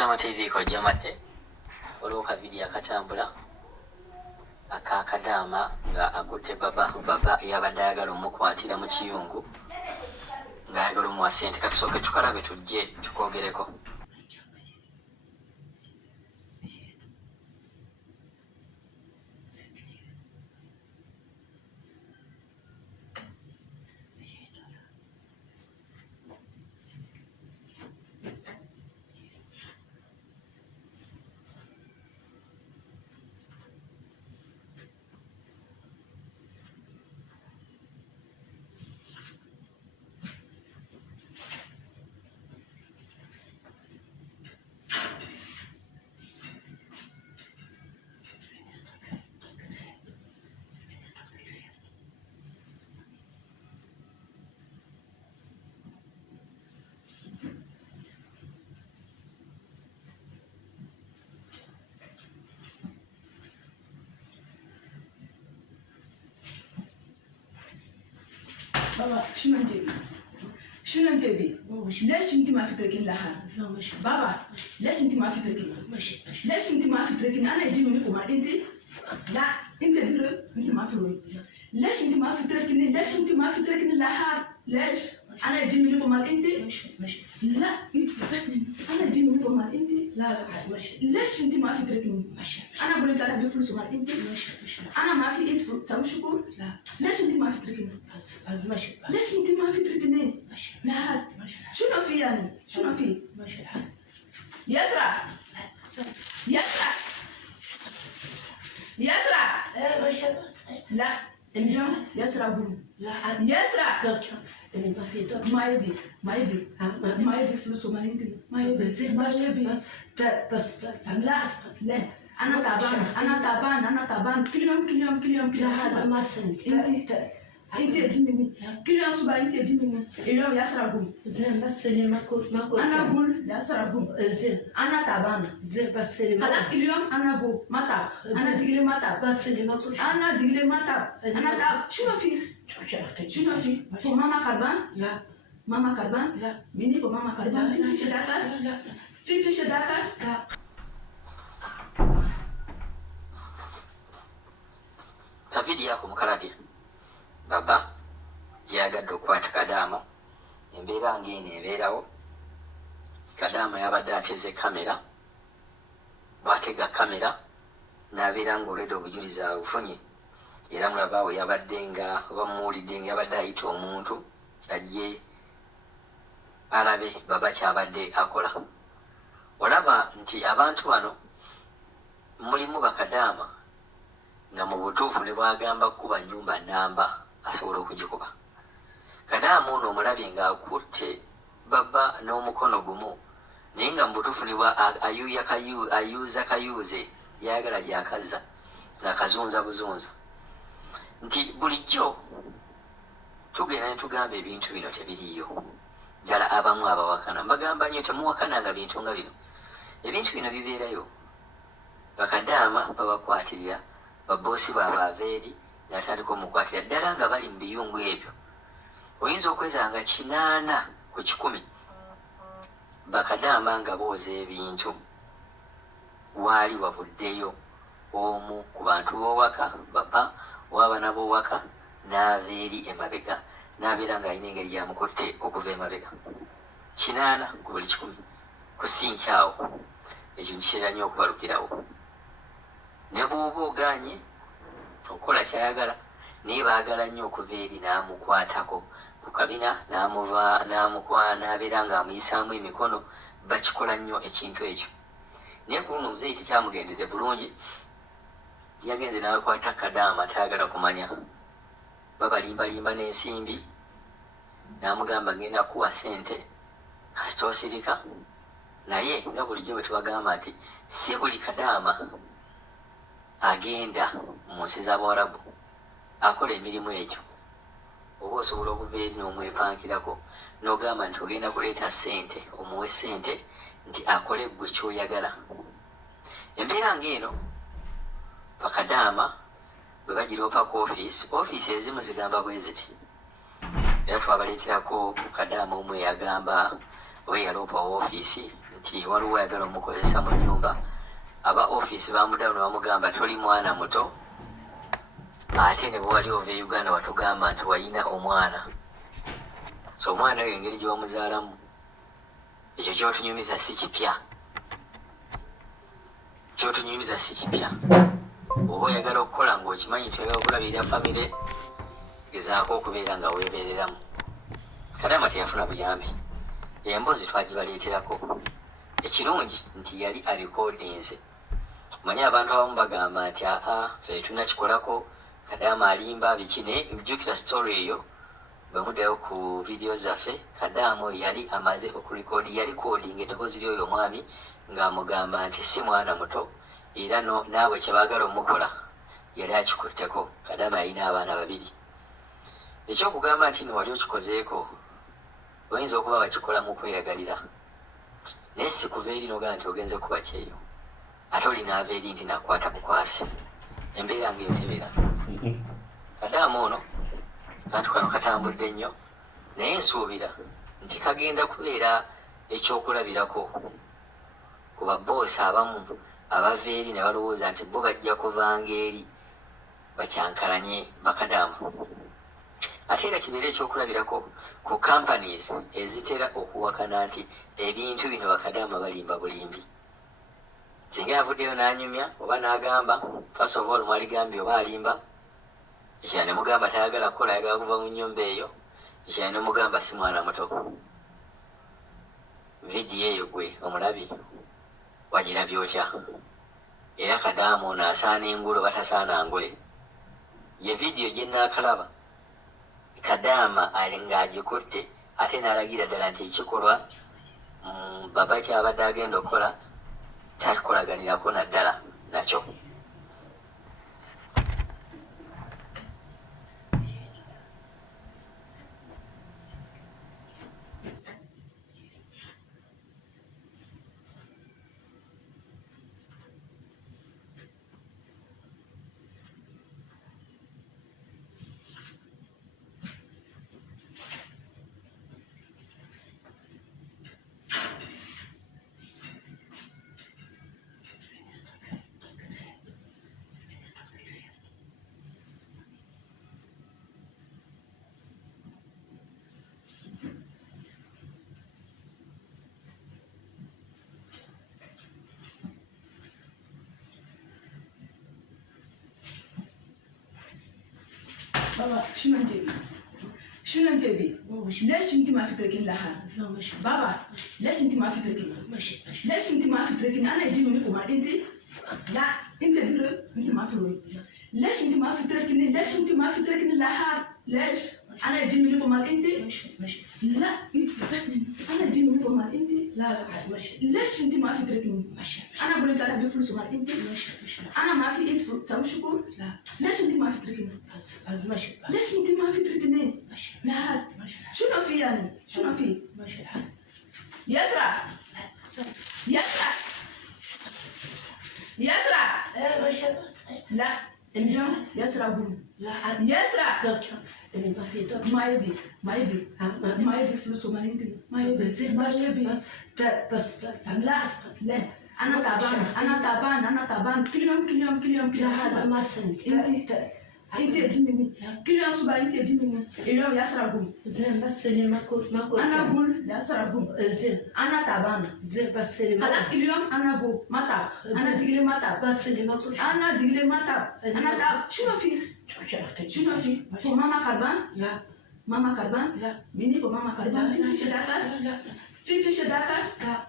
Kadaama TV kojja mate olwo kavidiyo akatambula akakadaama nga akutte baba yabadde ayagala omukwatira mu kiyungu ng'ayagala omuwa ssente. Katusooke tukalabe tujje tukwogereko. Baba, شنو انت بي؟ ليش انت ما فكرك لها؟ بابا ليش انت ما فكرك؟ ليش انت ما فكرك انا اجي من فوق انت؟ لا انت درو انت ما فكرك. ليش انت ما فكرك ليش انت ما فكرك لها؟ ليش؟ انا اجي من فوق انت؟ لا انا اجي من فوق انت؟ لا ليش انت ما فكرك؟ انا اقول انت انا بفلوس مال انت؟ انا ما في انت تسوي شكر؟ لا ليش انت ما فكرك؟ ليش انت ما فكرك؟ لا شنو في يعني؟ شنو في؟ يسرع لا اليوم يسرع قول لا يسرع ما يبي فلوس وما يدري ما يبي بس لا انا تعبان كل يوم هذا ما سنت انت جميني كل يوم صباح انت جميني اليوم يسرع قول زين بس اللي ما انا اقول يسرع قول زين انا تعبانه زين بس اللي خلاص اليوم انا اقول ما تعب انا دقيقه ما تعب بس اللي ما انا دقيقه ما تعب انا تعب شنو في ماما كربان لا ماما كربان لا مني ماما كربان في شداكر لا في شداكر لا Kavidi yako mukalabye baba yagadde okukwata Kadaama embeera ng'eno ebeerawo. Kadaama yabadde ateze kamera, bw'atega kamera n'abeera ng'olwedde obujulizi abufunye era mulabaawo yabadde nga bamuwulidde nga yabadde ayita omuntu ajje alabe baba kyabadde akola. Olaba nti abantu bano mulimu bakadaama nga mu butuufu ne bwagamba kuba nnyumba namba asobola okugikuba. Kadaama ono omulabye ng'akutte baba n'omukono gumu naye nga mu butuufu ne bwa ayuuza kayuuze yayagala gy'akazza ng'akazunza buzunza. Nti bulijjo tugenda ne tugamba ebintu bino tebiriiyo. Ddala abamu abawakana mbagamba nnyo temuwakananga bintu nga bino. Ebintu bino bibeerayo. Bakadaama babakwatirira baboosi baabwe aveeri n'atandika omukwatira ddala nga bali mu biyungu ebyo. Oyinza okwezanga 80 ku 100 bakadaama nga booza ebintu waali wavuddeyo omu ku bantu b'owaka baba owaabana b'owaka n'aveeri emabega n'abeera ng'alina engeri yamukotte okuva emabega. 80 ku buli 100 kusinkyawo. Ekyo nkitera nnyo okubalukirawo. Ne bw'oba ogaanye okukola kyayagala naye baagala nnyo okuva eri n'amukwatako ku kabina n'abeera ng'amuyisaamu emikono. Bakikola nnyo ekintu ekyo. Naye ku luno omuzeeyi tekyamugendedde bulungi. Yagenze n'akwata Kadaama tayagala kumanya. Babalimbalimba n'ensimbi n'amugamba ngenda kuwa ssente kasita osirika. Naye nga bulijjo bwe tubagamba nti si buli Kadaama agenda mu nsi z'Abawarabu akola emirimu egyo. Oba osobola okuva eri n'omwepankirako n'ogamba nti ogenda kuleeta ssente omuwe ssente nti akole ggwe ky'oyagala. Embeera ng'eno bakadaama bwe bagiroopako ofiisi ezimu zigamba bwe ziti. Era twabaleeterako Kadaama omu eyagamba oba yaloopa ofiisi nti waliwo ayagala omukozesa mu nnyumba. Aba ofiisi bamuddamu ne bamugamba toli mwana muto, ate ne bwewali ova e Uganda watugamba nti walina omwana. So omwana oyo engeri gye bamuzaalamu, ekyo kyotunyumiza si kipya, kyotunyumiza si kipya. Oba oyagala okukola ng'okimanyi nti oyagala okulabirira famire, gezaako okubeera nga weebeereramu. Kadaama teyafuna buyambi, embuzi twagibaleeterako. Ekirungi nti yali alikodinze. Manyi abantu abamu bagamba nti ffe tunakikolako, Kadaama alimba biki, naye jjukira story eyo bwe muddayo ku vidiyo zaffe. Kadaama yali amaze okulikodi, yali kodinga eddoboozi ly'oyo omwami ng'amugamba nti si mwana muto, era naawe kye baagala omukola yali akikutteko. Kadaama yalina abaana 2. Ekyokugamba nti wali okikozeeko, oyinza okuba bakikola mu kweyagalira, naye si kuva eri nogaa nti ogenze kuba kyeyo, ate olinaava eri nti nakwata bukwasi. Embeera ng'eyo tebeera. Kadaama ono kantu kano katambudde nnyo, naye nsuubira nti kagenda kubeera ekyokulabirako ku babboosi abamu abava eri ne balowooza nti bo bajja kuvanga eri bakyankalanye bakadaama. Ate era kibeera ekyokulabirako ku companies ezitera okuwakana nti ebintu bino bakadaama balimba bulimbi. Singa yavuddeyo n'anyumya oba n'agamba first of all mwaligambye oba alimba, ekira ne mugamba tayagala kukola, ayagala kuva mu nnyumba eyo, ekira ne mugamba si mwana muto. Vidiyo eyo gwe omulabi wagirabye otya? Era Kadaama ono asaana engule oba tasaana ngule? Ye vidiyo gye naakalaba Kadaama ng'agikutte ate n'alagira ddala nti ekikolwa baba kyabadde agenda okukola takolaganirako naddala nakyo. Baba, شنو انت بي؟ ليش انت ما فكرك لها؟ بابا ليش انت ما فكرك؟ ليش انت ما فكرك؟ انا اجي من فوق انت؟ لا انت بيرو انت ما فكرك. ليش انت ما فكرك؟ ليش انت ما فكرك لها؟ ليش؟ انا اجي من فوق انت؟ لا انا اجي من فوق انت؟ لا ليش انت ما فكرك؟ انا اقول انت انا بفلوس مال انت؟ انا ما في انت تسوي شكر؟ لا ليش انت ما فكرك؟ ليش انت ما فكرك؟ لا شنو في يعني؟ شنو في؟ يسرع يسرع يسرع لا اليوم يسرع قول يسرع ما يبي فلوس وما يدري ما يبي بس لا انا تعبان كل يوم هذا ما سنت انت تجيني كل يوم صباح انت تجيني اليوم يسرع قول زين بس ما كنت انا اقول يسرع قول زين انا تعبانه زين بس خلاص اليوم انا اقول ما تعب انا دقيقه ما تعب بس ما كنت انا دقيقه ما تعب انا تعب شنو في ماما كربان لا ماما كربان لا مني ماما كربان في شداكه لا في شداكه لا